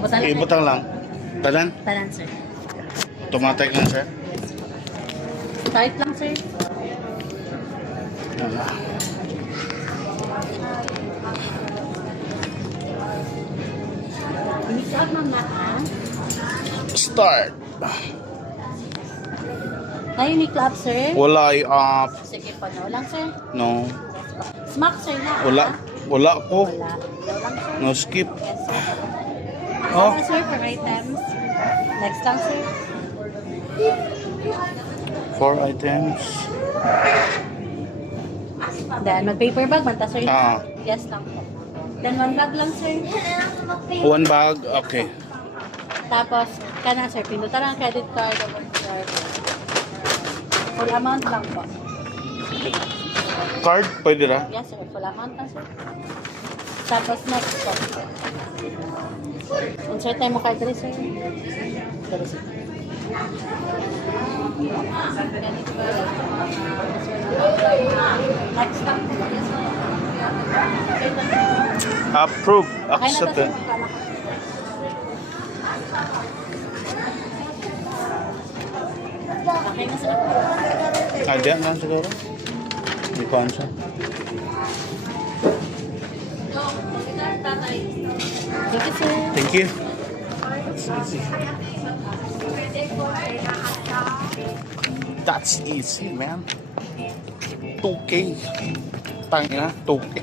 Butang lang. Ibutang lang. Tanan? Tanan, sir. Automatic lang, sir. Start lang, sir. Mix out, ma'am, na, ha? Start. Tayo ni club, sir. Wala ay up. Sige pa, no lang, sir. No. Smack, sir, na, Wala. ha? Wala ko. Wala. No lang, sir. No skip. Yes, sir. Oh. Tama, sir, for items. Next lang, sir. 4 items. Then, mag-paper bag, manta, sir. Ah. Yes lang po. Then, one bag lang, sir. 1 bag. Okay. Tapos, kana, sir, pindutan ang credit card. Sir. Full amount lang po. Card? Pwede na? Yes, sir. Full amount na, sir. Tapos, next po. Insert tayo mo card rin, sir. Dali, sir. Next lang po. Approve. Okay na to, Accepted. sir. Okay na, sir. Diyan lang siguro. Hindi pa ano siya. Thank you, sir. Thank you. That's easy. That's easy, man. 2K. Tangina, 2K.